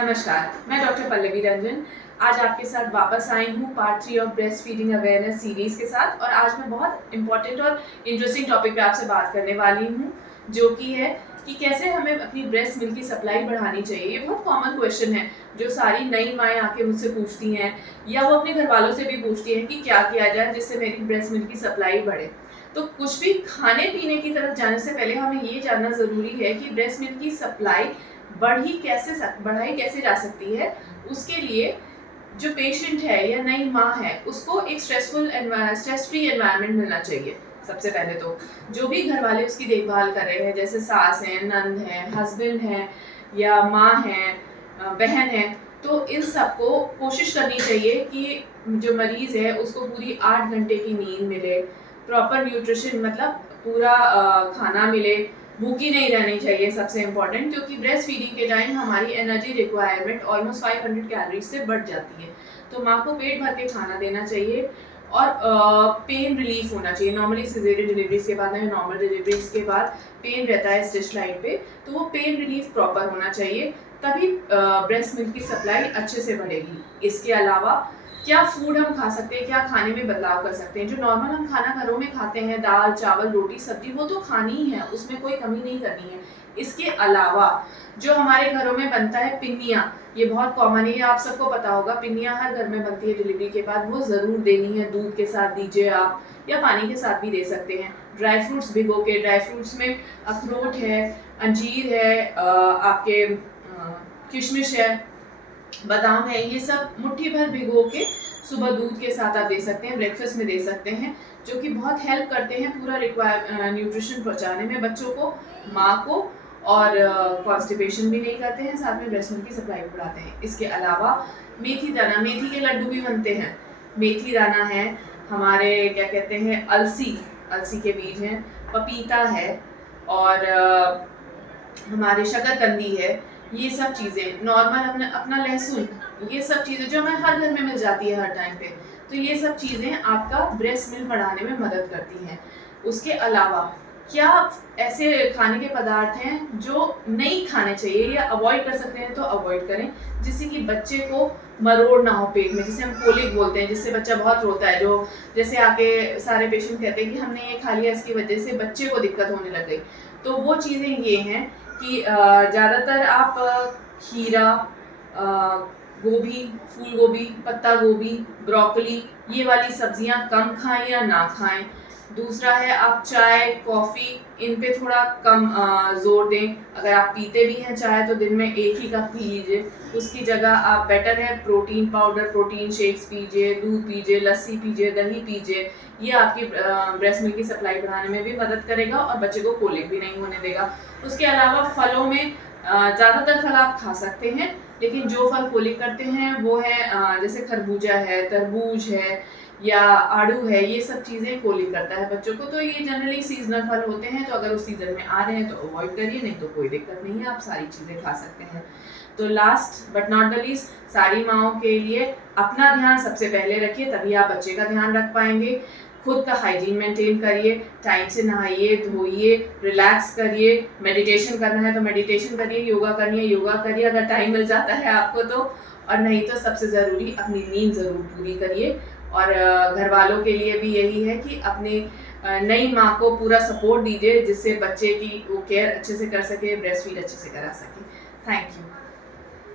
नमस्कार, मैं डॉक्टर पल्लवी रंजन आज आपके साथ वापस आई हूँ part 3 of breast feeding awareness series के साथ। और आज मैं बहुत इंपॉर्टेंट और इंटरेस्टिंग टॉपिक पे आपसे बात करने वाली हूँ, जो कि है कि कैसे हमें अपनी ब्रेस्ट मिल्क की सप्लाई बढ़ानी चाहिए। ये बहुत कॉमन क्वेश्चन है जो सारी नई माएँ आके मुझसे पूछती हैं, या वो अपने घर वालों से भी पूछती हैं कि क्या किया जाए जिससे मेरी ब्रेस्ट मिल्क की सप्लाई बढ़े। तो कुछ भी खाने पीने की तरफ जाने से पहले हमें ये जानना ज़रूरी है कि ब्रेस्ट मिल्क की सप्लाई बढ़ाई कैसे जा सकती है। उसके लिए जो पेशेंट है या नई माँ है उसको एक स्ट्रेस फ्री एनवायरनमेंट मिलना चाहिए। सबसे पहले तो जो भी घर वाले उसकी देखभाल कर रहे हैं, जैसे सास हैं, नंद हैं, हस्बैंड हैं या माँ हैं, बहन है, तो इन सबको कोशिश करनी चाहिए कि जो मरीज़ है उसको पूरी 8 घंटे की नींद मिले, प्रॉपर न्यूट्रिशन मतलब पूरा खाना मिले, भूखी नहीं रहनी चाहिए सबसे इम्पॉर्टेंट, क्योंकि ब्रेस्ट फीडिंग के टाइम हमारी एनर्जी रिक्वायरमेंट ऑलमोस्ट 500 कैलोरीज से बढ़ जाती है। तो माँ को पेट भर के खाना देना चाहिए और पेन रिलीफ होना चाहिए। नॉर्मली सिजेरियन डिलीवरीज के बाद या नॉर्मल डिलीवरीज के बाद पेन रहता है स्टिच लाइन पे, तो वो पेन रिलीफ प्रॉपर होना चाहिए, तभी ब्रेस्ट मिल्क की सप्लाई अच्छे से बढ़ेगी। इसके अलावा क्या फूड हम खा सकते हैं, क्या खाने में बदलाव कर सकते हैं। जो नॉर्मल हम खाना घरों में खाते हैं, दाल चावल रोटी सब्जी, वो तो खानी ही है, उसमें कोई कमी नहीं करनी है। इसके अलावा जो हमारे घरों में बनता है पिन्नियाँ, ये बहुत कॉमन है, ये आप सबको पता होगा। पिन्नियाँ हर घर में बनती है डिलीवरी के बाद, वो ज़रूर देनी है। दूध के साथ दीजिए आप, या पानी के साथ भी दे सकते हैं। ड्राई फ्रूट्स भिगो के, ड्राई फ्रूट्स में अखरोट है, अंजीर है, आपके किशमिश है, बादाम है, ये सब मुट्ठी भर भिगो के सुबह दूध के साथ आप दे सकते हैं, ब्रेकफास्ट में दे सकते हैं, जो कि बहुत हेल्प करते हैं पूरा न्यूट्रिशन पहुंचाने में बच्चों को, माँ को, और कॉन्स्टिपेशन भी नहीं करते हैं, साथ में ब्रेस्ट मिल्क की सप्लाई बढ़ाते हैं। इसके अलावा मेथी दाना, मेथी के लड्डू भी बनते हैं। मेथी दाना है, हमारे क्या कहते हैं, अलसी के बीज हैं, पपीता है, और हमारे शकरकंदी है। ये सब चीज़ें नॉर्मल अपना लहसुन, ये सब चीज़ें जो हमें हर घर में मिल जाती है हर टाइम पे, तो ये सब चीज़ें आपका ब्रेस्ट मिल्क बढ़ाने में मदद करती हैं। उसके अलावा क्या ऐसे खाने के पदार्थ हैं जो नहीं खाने चाहिए या अवॉइड कर सकते हैं, तो अवॉइड करें, जिससे कि बच्चे को मरोड़ ना हो पेट में, जिसे हम कोलिक बोलते हैं, जिससे बच्चा बहुत रोता है। जो जैसे आके सारे पेशेंट कहते हैं कि हमने ये खा लिया, इसकी वजह से बच्चे को दिक्कत होने लग गई। तो वो चीज़ें ये हैं कि ज़्यादातर आप खीरा, गोभी, फूल गोभी, पत्ता गोभी, ब्रोकली, ये वाली सब्जियां कम खाएं या ना खाएं। दूसरा है आप चाय, कॉफ़ी, इन पे थोड़ा कम जोर दें। अगर आप पीते भी हैं चाय तो दिन में 1 ही कप पी लीजिए। उसकी जगह आप बेटर है प्रोटीन पाउडर, प्रोटीन शेक्स पीजिए, दूध पीजिए, लस्सी पीजिए, दही पीजिए। ये आपकी ब्रेस्ट मिल्क की सप्लाई बढ़ाने में भी मदद करेगा और बच्चे को कोलिक भी नहीं होने देगा। उसके अलावा फलों में ज़्यादातर फल आप खा सकते हैं, लेकिन जो फल कोलिक करते हैं वो है जैसे खरबूजा है, तरबूज है, या आड़ू है, ये सब चीज़ें कोलिक करता है बच्चों को। तो ये जनरली सीजनल फल होते हैं, तो अगर उस सीजन में आ रहे हैं तो अवॉइड करिए, नहीं तो कोई दिक्कत नहीं है, आप सारी चीज़ें खा सकते हैं। तो last but not the least, सारी माँओं के लिए अपना ध्यान सबसे पहले रखिए, तभी आप बच्चे का ध्यान रख पाएंगे। खुद का हाइजीन मेंटेन करिए, टाइम से नहाइए, धोइए, रिलैक्स करिए। मेडिटेशन करना है तो मेडिटेशन करिए, योगा करनी है योगा करिए अगर टाइम मिल जाता है आपको तो, और नहीं तो सबसे ज़रूरी अपनी नींद ज़रूर पूरी करिए। और घर वालों के लिए भी यही है कि अपनी नई माँ को पूरा सपोर्ट दीजिए, जिससे बच्चे की वो केयर अच्छे से कर सके, ब्रेस्ट फीड अच्छे से करा सके। Thank you.